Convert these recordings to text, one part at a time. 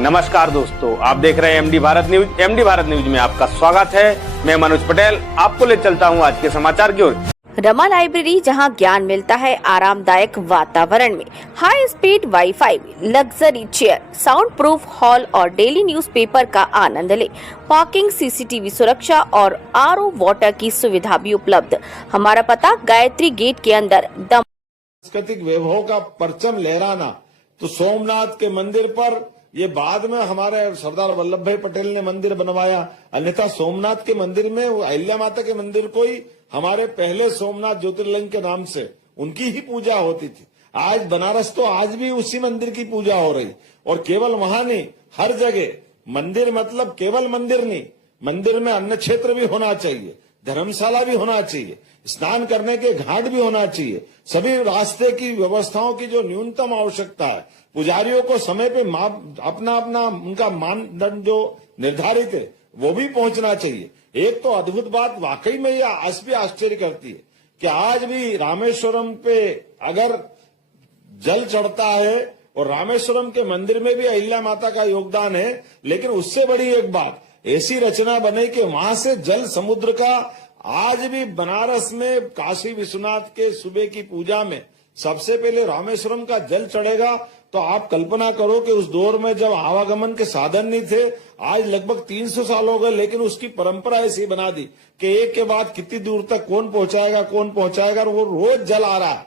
नमस्कार दोस्तों, आप देख रहे हैं MD Bharat news. MD Bharat news में आपका स्वागत है। मैं मनोज पटेल आपको ले चलता हूं आज के समाचार की ओर। रमा लाइब्रेरी, जहां ज्ञान मिलता है आरामदायक वातावरण में, high speed wifi, luxury chair, sound proof hall और डेली न्यूज़पेपर का आनंद ले। पार्किंग, सीसीटीवी सुरक्षा और आरओ वाटर की सुविधा भी उपलब्ध। हमारा पता गायत्री गेट के अंदर। सांस्कृतिक वैभव का परचम लहराना तो सोमनाथ के मंदिर पर, ये बाद में हमारे सरदार वल्लभ भाई पटेल ने मंदिर बनवाया, अन्यथा सोमनाथ के मंदिर में अहिल्या माता के मंदिर को ही हमारे पहले सोमनाथ ज्योतिर्लिंग के नाम से उनकी ही पूजा होती थी। आज बनारस तो आज भी उसी मंदिर की पूजा हो रही, और केवल वहां नहीं, हर जगह मंदिर, मतलब केवल मंदिर नहीं, मंदिर में अन्न क्षेत्र भी होना चाहिए, धर्मशाला भी होना चाहिए, स्नान करने के घाट भी होना चाहिए, सभी रास्ते की व्यवस्थाओं की जो न्यूनतम आवश्यकता है, पुजारियों को समय पे अपना अपना उनका मानदंड जो निर्धारित है वो भी पहुंचना चाहिए। एक तो अद्भुत बात वाकई में ये आज भी आश्चर्य करती है कि आज भी रामेश्वरम पे अगर जल चढ़ता है, और रामेश्वरम के मंदिर में भी अहिल्या माता का योगदान है, लेकिन उससे बड़ी एक बात, ऐसी रचना बने कि वहां से जल समुद्र का आज भी बनारस में काशी विश्वनाथ के सुबह की पूजा में सबसे पहले रामेश्वरम का जल चढ़ेगा। तो आप कल्पना करो कि उस दौर में जब आवागमन के साधन नहीं थे, आज लगभग 300 साल हो गए, लेकिन उसकी परंपरा ऐसी बना दी कि एक के बाद कितनी दूर तक कौन पहुंचाएगा, और वो रोज जल आ रहा है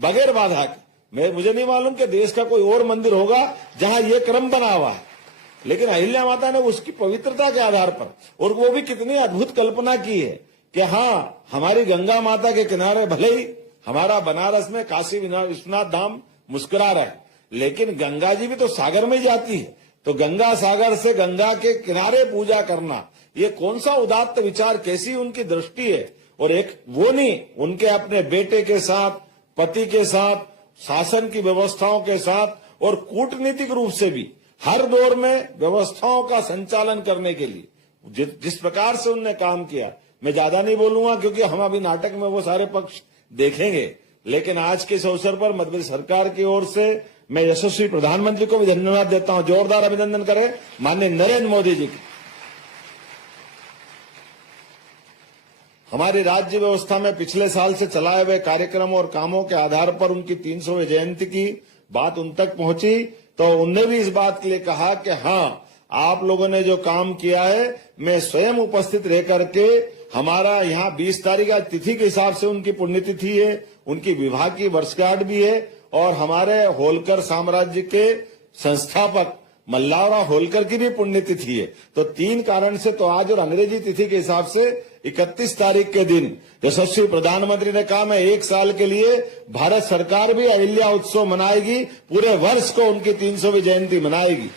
बगैर बाधा के। मुझे नहीं मालूम कि देश का कोई और मंदिर होगा जहां ये क्रम बना हुआ है, लेकिन अहिल्या माता ने उसकी पवित्रता के आधार पर, और वो भी कितनी अद्भुत कल्पना की है कि हाँ, हमारी गंगा माता के किनारे भले ही हमारा बनारस में काशी विश्वनाथ धाम मुस्कुरा रहा है, लेकिन गंगा जी भी तो सागर में जाती है, तो गंगा सागर से गंगा के किनारे पूजा करना, ये कौन सा उदात्त विचार, कैसी उनकी दृष्टि है। और एक वो नहीं, उनके अपने बेटे के साथ, पति के साथ, शासन की व्यवस्थाओं के साथ, और कूटनीतिक रूप से भी हर दौर में व्यवस्थाओं का संचालन करने के लिए जिस प्रकार से उनने काम किया, मैं ज्यादा नहीं बोलूंगा क्योंकि हम अभी नाटक में वो सारे पक्ष देखेंगे, लेकिन आज के इस अवसर पर मध्य प्रदेश सरकार की ओर से मैं यशस्वी प्रधानमंत्री को भी धन्यवाद देता हूं। जोरदार अभिनंदन करें माननीय नरेंद्र मोदी जी की। हमारी राज्य व्यवस्था में पिछले साल से चलाए हुए कार्यक्रम और कामों के आधार पर उनकी 300वीं जयंती की बात उन तक पहुंची, तो उनने भी इस बात के लिए कहा कि हाँ, आप लोगों ने जो काम किया है, मैं स्वयं उपस्थित रह करके, हमारा यहाँ 20 तारीख आज तिथि के हिसाब से उनकी पुण्यतिथि है, उनकी विवाह की वर्षगांठ भी है, और हमारे होलकर साम्राज्य के संस्थापक मल्लावराव होलकर की भी पुण्यतिथि है। तो 3 कारण से तो आज, और अंग्रेजी तिथि के हिसाब से 31 तारीख के दिन यशस्वी प्रधानमंत्री ने कहा मैं 1 साल के लिए भारत सरकार भी अहिल्या उत्सव मनाएगी, पूरे वर्ष को उनकी 300वीं जयंती मनाएगी।